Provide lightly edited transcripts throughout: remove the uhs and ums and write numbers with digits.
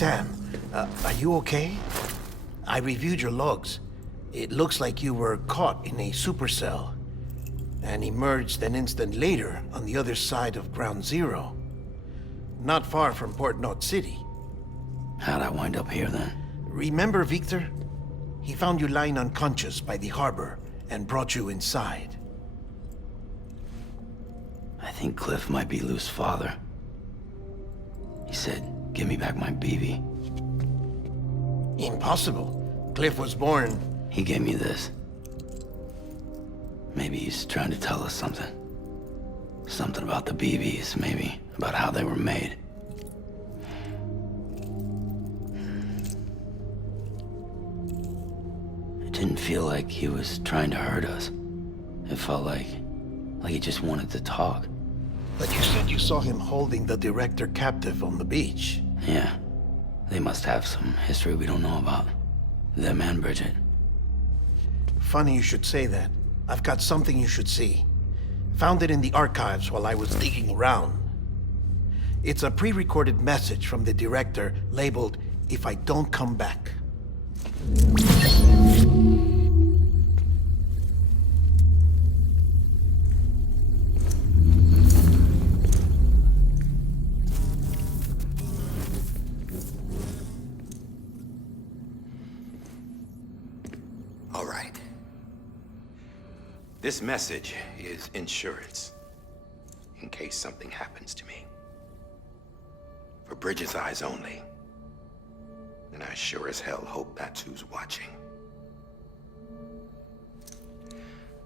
Sam, are you okay? I reviewed your logs. It looks like you were caught in a supercell and emerged an instant later on the other side of Ground Zero. Not far from Port Knot City. How'd I wind up here then? Remember Victor? He found you lying unconscious by the harbor and brought you inside. I think Cliff might be Lou's father. He said, give me back my BB. Impossible. Cliff was born... He gave me this. Maybe he's trying to tell us something. Something about the BBs, maybe. About how they were made. It didn't feel like he was trying to hurt us. It felt like he just wanted to talk. But you said you saw him holding the director captive on the beach. Yeah. They must have some history we don't know about. Them and Bridget. Funny you should say that. I've got something you should see. Found it in the archives while I was digging around. It's a pre-recorded message from the director labeled, "If I don't come back." All right. This message is insurance, in case something happens to me. For Bridget's eyes only. And I sure as hell hope that's who's watching.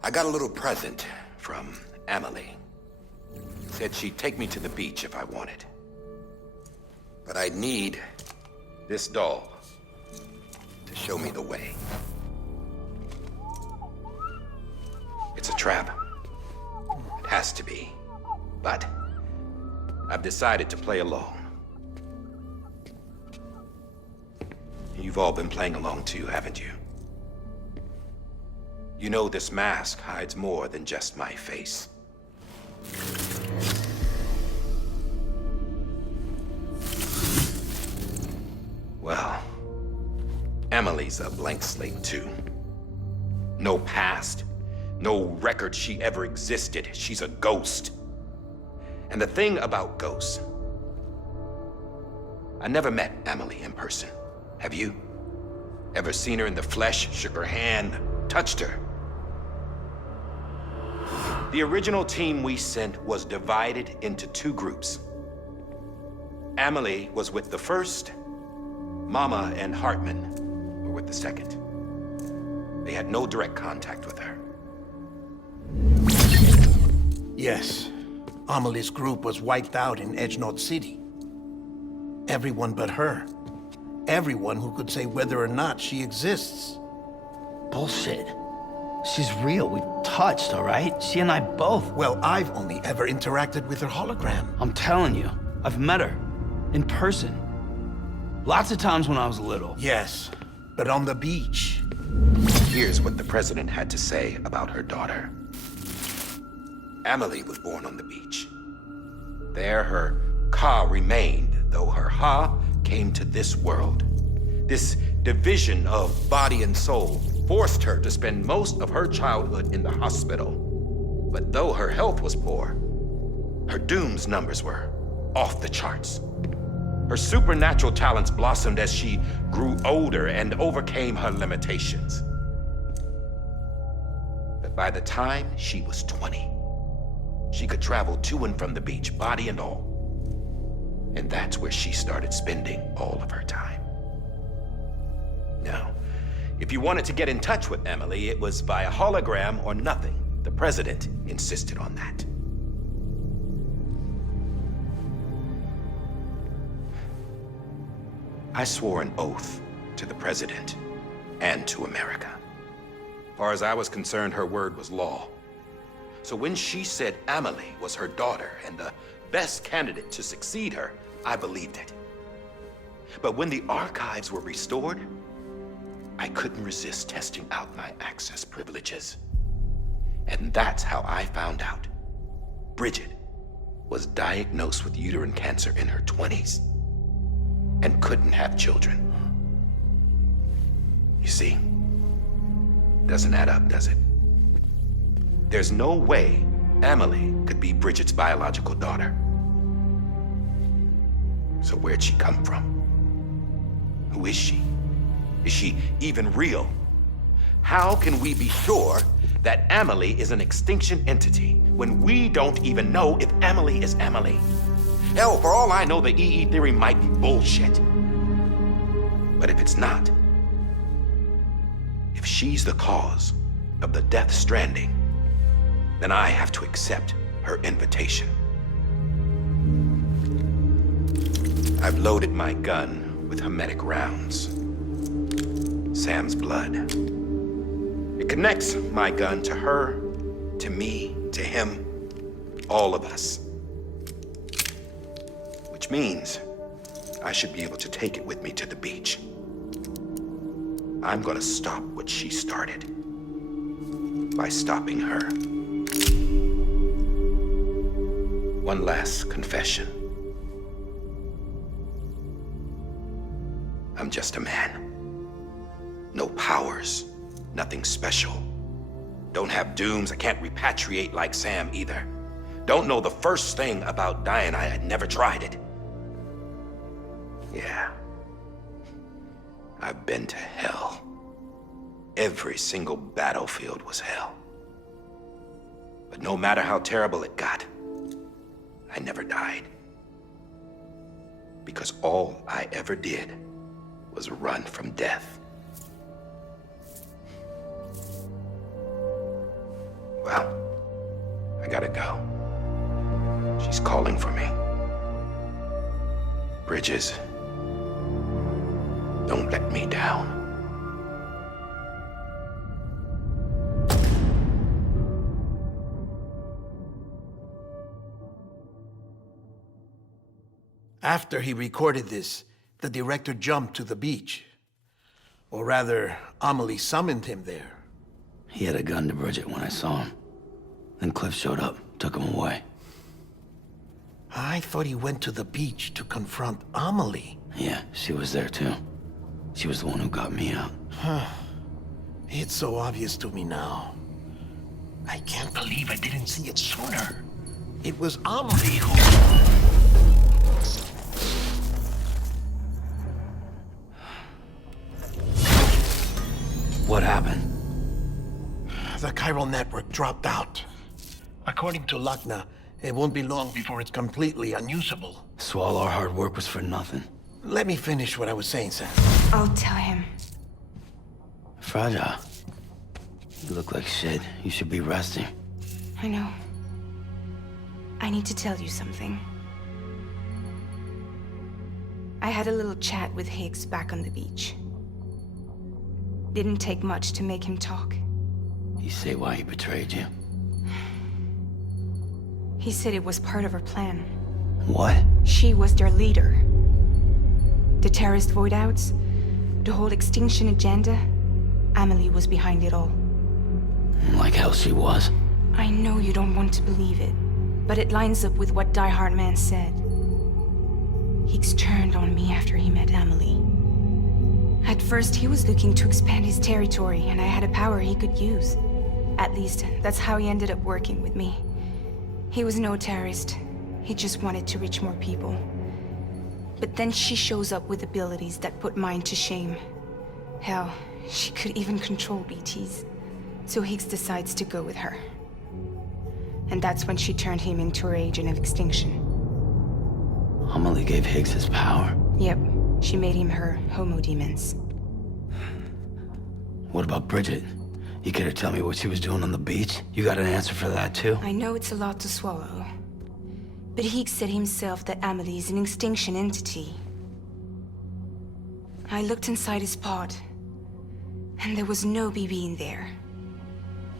I got a little present from Emily. Said she'd take me to the beach if I wanted. But I'd need this doll to show me the way. It's a trap. It has to be. But I've decided to play along. You've all been playing along too, haven't you? You know this mask hides more than just my face. Well, Emily's a blank slate too. No past. No record she ever existed. She's a ghost. And the thing about ghosts, I never met Emily in person. Have you? Ever seen her in the flesh, shook her hand, touched her? The original team we sent was divided into two groups. Emily was with the first. Mama and Hartman were with the second. They had no direct contact with her. Yes. Amelie's group was wiped out in Edge Knot City. Everyone but her. Everyone who could say whether or not she exists. Bullshit. She's real. We've touched, all right? She and I both. Well, I've only ever interacted with her hologram. I'm telling you, I've met her. In person. Lots of times when I was little. Yes, but on the beach. Here's what the president had to say about her daughter. Emily was born on the beach. There her Ka remained, though her Ha came to this world. This division of body and soul forced her to spend most of her childhood in the hospital. But though her health was poor, her Doom's numbers were off the charts. Her supernatural talents blossomed as she grew older and overcame her limitations. But by the time she was 20, she could travel to and from the beach, body and all. And that's where she started spending all of her time. Now, if you wanted to get in touch with Emily, it was via hologram or nothing. The president insisted on that. I swore an oath to the president and to America. As far as I was concerned, her word was law. So when she said Emily was her daughter and the best candidate to succeed her, I believed it. But when the archives were restored, I couldn't resist testing out my access privileges. And that's how I found out Bridget was diagnosed with uterine cancer in her 20s. and couldn't have children. You see, doesn't add up, does it? There's no way Amelie could be Bridget's biological daughter. So where'd she come from? Who is she? Is she even real? How can we be sure that Amelie is an extinction entity when we don't even know if Amelie is Amelie? Hell, for all I know, the EE theory might be bullshit. But if it's not, if she's the cause of the death stranding, then I have to accept her invitation. I've loaded my gun with hermetic rounds. Sam's blood. It connects my gun to her, to me, to him, all of us. Which means I should be able to take it with me to the beach. I'm gonna stop what she started by stopping her. One last confession. I'm just a man. No powers, nothing special. Don't have dooms, I can't repatriate like Sam either. Don't know the first thing about dying, I had never tried it. Yeah. I've been to hell. Every single battlefield was hell. But no matter how terrible it got, I never died. Because all I ever did was run from death. Well, I gotta go. She's calling for me. Bridges, don't let me down. After he recorded this, the director jumped to the beach. Or rather, Amelie summoned him there. He had a gun to Bridget when I saw him. Then Cliff showed up, took him away. I thought he went to the beach to confront Amelie. Yeah, she was there too. She was the one who got me out. It's so obvious to me now. I can't believe I didn't see it sooner. It was Amelie who... What happened? The chiral network dropped out. According to Lakna, it won't be long before it's completely unusable. So all our hard work was for nothing. Let me finish what I was saying, Sam. I'll tell him. Fragile. You look like shit. You should be resting. I know. I need to tell you something. I had a little chat with Higgs back on the beach. Didn't take much to make him talk. You say why he betrayed you? He said it was part of her plan. What? She was their leader. The terrorist voidouts, the whole extinction agenda, Amelie was behind it all. Like hell she was. I know you don't want to believe it, but it lines up with what Die-Hardman said. Higgs turned on me after he met Amelie. At first, he was looking to expand his territory, and I had a power he could use. At least, that's how he ended up working with me. He was no terrorist. He just wanted to reach more people. But then she shows up with abilities that put mine to shame. Hell, she could even control BTs. So Higgs decides to go with her. And that's when she turned him into her agent of extinction. Amelie gave Higgs his power. Yep, she made him her homo demons. What about Bridget? You care to tell me what she was doing on the beach? You got an answer for that too? I know it's a lot to swallow. But Higgs said himself that Amelie is an extinction entity. I looked inside his pod, and there was no BB in there.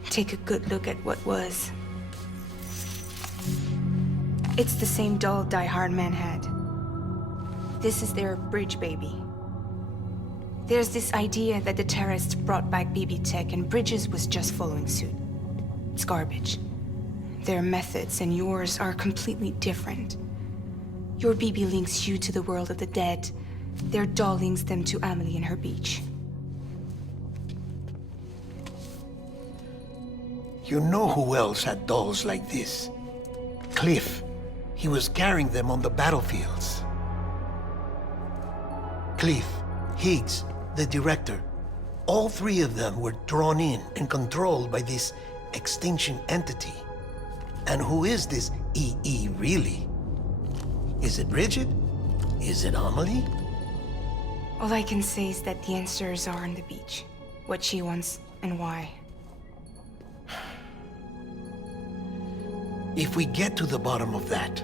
Take a good look at what was. It's the same doll Die-Hardman had. This is their bridge baby. There's this idea that the terrorists brought back BB tech and Bridges was just following suit. It's garbage. Their methods and yours are completely different. Your BB links you to the world of the dead, Their doll links them to Amelie and her beach. You know who else had dolls like this? Cliff. He was carrying them on the battlefields. Cliff, Higgs, the director. All three of them were drawn in and controlled by this extinction entity. And who is this EE really? Is it Bridget? Is it Amelie? All I can say is that the answers are on the beach. What she wants and why. If we get to the bottom of that,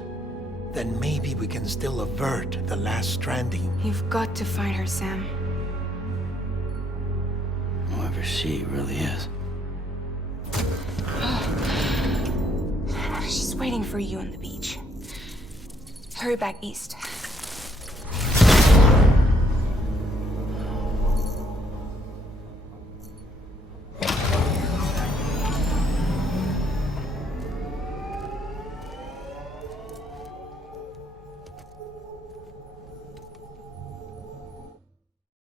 then maybe we can still avert the last stranding. You've got to find her, Sam. Whoever she really is. She's waiting for you on the beach. Hurry back east.